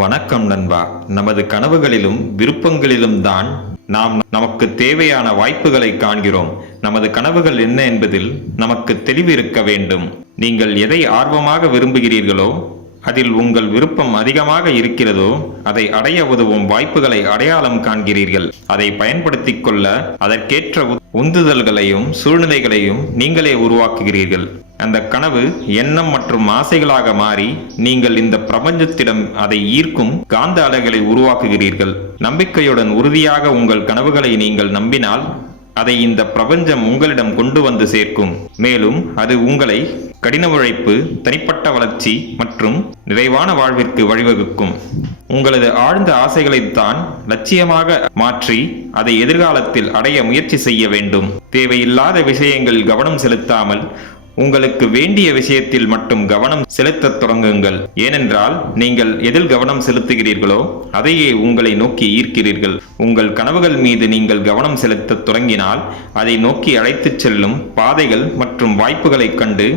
வணக்கம் நண்பா. நமது கனவுகளிலும் விருப்பங்களிலும் தான் நாம் நமக்கு தேவையான வாய்ப்புகளை காண்கிறோம். நமது கனவுகள் என்ன என்பதில் நமக்கு தெளிவு இருக்க வேண்டும். நீங்கள் எதை ஆர்வமாக விரும்புகிறீர்களோ, அதில் உங்கள் விருப்பம் அதிகமாக இருக்கிறதோ, அதை அடைய உதவும் வாய்ப்புகளை அடையாளம் காண்கிறீர்கள். அதை பயன்படுத்திக் கொள்ள அதற்கேற்ற உந்துதல்களையும் சூழ்நிலைகளையும் நீங்களே உருவாக்குகிறீர்கள். அந்த கனவு எண்ணம் மற்றும் ஆசைகளாக மாறி நீங்கள் இந்த பிரபஞ்சத்திடம் அதை ஈர்க்கும் காந்த அலைகளை உருவாக்குகிறீர்கள். நம்பிக்கையுடன் உறுதியாக உங்கள் கனவுகளை நீங்கள் நம்பினால் அதை இந்த பிரபஞ்சம் உங்களிடம் கொண்டு வந்து சேர்க்கும். மேலும் அது உங்களை கடின உழைப்பு, தனிப்பட்ட வளர்ச்சி மற்றும் நிறைவான வாழ்விற்கு வழிவகுக்கும். உங்களது ஆழ்ந்த ஆசைகளைத்தான் லட்சியமாக மாற்றி அதை எதிர்காலத்தில் அடைய முயற்சி செய்ய வேண்டும். தேவையில்லாத விஷயங்களில் கவனம் செலுத்தாமல் உங்களுக்கு வேண்டிய விஷயத்தில் மட்டும் கவனம் செலுத்த தொடங்குங்கள். ஏனென்றால் நீங்கள் எதில் கவனம் செலுத்துகிறீர்களோ அதையே உங்களை நோக்கி ஈர்க்கிறீர்கள். உங்கள் கனவுகள் மீது நீங்கள் கவனம் செலுத்த தொடங்கினால் அதை நோக்கி அழைத்துச் செல்லும் பாதைகள் மற்றும் வாய்ப்புகளை கண்டு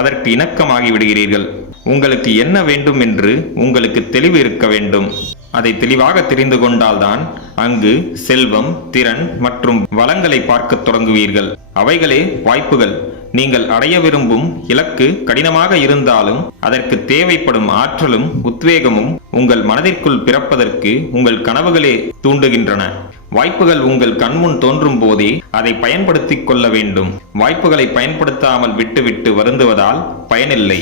அதற்கு இணக்கமாகி விடுகிறீர்கள். உங்களுக்கு என்ன வேண்டும் என்று உங்களுக்கு தெளிவு இருக்க வேண்டும். அதை தெளிவாக தெரிந்து கொண்டால்தான் அங்கு செல்வம், திறன் மற்றும் வளங்களை பார்க்க தொடங்குவீர்கள். அவைகளே வாய்ப்புகள். நீங்கள் அடைய விரும்பும் இலக்கு கடினமாக இருந்தாலும் அதற்கு தேவைப்படும் ஆற்றலும் உத்வேகமும் உங்கள் மனதிற்குள் பிறப்பதற்கு உங்கள் கனவுகளே தூண்டுகின்றன. வாய்ப்புகள் உங்கள் கண்முன் தோன்றும் போதே அதை பயன்படுத்திக் கொள்ள வேண்டும். வாய்ப்புகளை பயன்படுத்தாமல் விட்டுவிட்டு வருந்துவதால் பயனில்லை.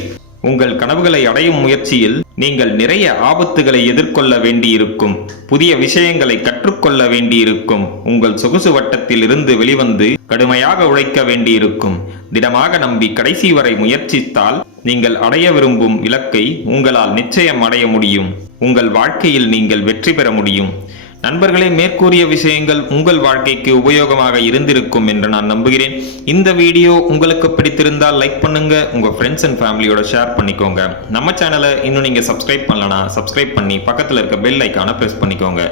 உங்கள் கனவுகளை அடையும் முயற்சியில் நீங்கள் நிறைய ஆபத்துகளை எதிர்கொள்ள வேண்டியிருக்கும். புதிய விஷயங்களை கற்றுக்கொள்ள வேண்டியிருக்கும். உங்கள் சொகுசு வட்டத்தில் இருந்து வெளிவந்து கடுமையாக உழைக்க வேண்டியிருக்கும். திடமாக நம்பி கடைசி வரை முயற்சித்தால் நீங்கள் அடைய விரும்பும் இலக்கை உங்களால் நிச்சயம் அடைய முடியும். உங்கள் வாழ்க்கையில் நீங்கள் வெற்றி பெற முடியும். நண்பர்களே, மேற்கூறிய விஷயங்கள் உங்கள் வாழ்க்கைக்கு உபயோகமாக இருந்திருக்கும் என்று நான் நம்புகிறேன். இந்த வீடியோ உங்களுக்கு பிடித்திருந்தால் லைக் பண்ணுங்க, உங்க ஃப்ரெண்ட்ஸ் அண்ட் ஃபேமிலியோட ஷேர் பண்ணிக்கோங்க. நம்ம சேனலை இன்னும் நீங்க சப்ஸ்கிரைப் பண்ணலனா சப்ஸ்கிரைப் பண்ணி பக்கத்தில் இருக்க பெல் ஐக்கானை பிரஸ் பண்ணிக்கோங்க.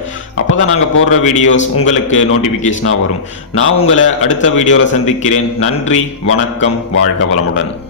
அப்போதான் நாங்கள் போடுற வீடியோஸ் உங்களுக்கு நோட்டிஃபிகேஷனாக வரும். நான் உங்களை அடுத்த வீடியோவில் சந்திக்கிறேன். நன்றி, வணக்கம், வாழ்க வளமுடன்.